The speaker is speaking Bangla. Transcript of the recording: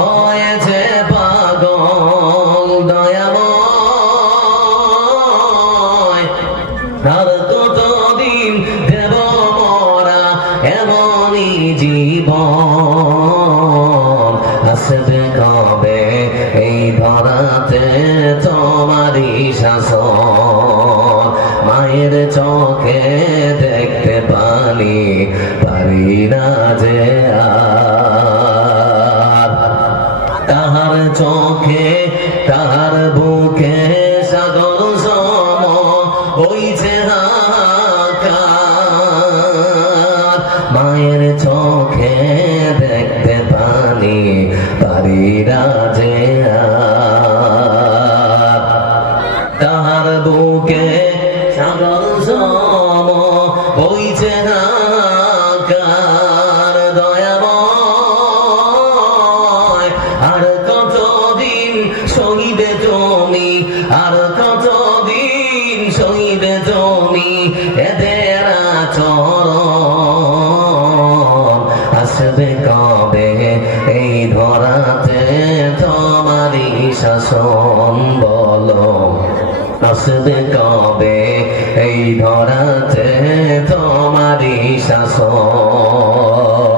হয়েছে পাগল দয়াময় আর কতদিন দেব মোরা এমনই জীবন আসবে কবে এই ধরাতে তোমারই শাসন মায়ের চোখে দেখতে পারি না যে আর তাহার চোখে তাহার বুকে সাগর সম হইছে হাহাকার মায়ের চোখে দেখতে পারি না যে আর তাহার বুকে সাগর সম হইছে হাহাকার দয়াময় আর কতদিন সহিবে তুমি আর কতদিন সহিবে তুমি এদের আচরণ আসবে কবে এই ধরাতে তোমারই শাসন বলো আসবে কবে এই ধরাতে তোমারই শাসন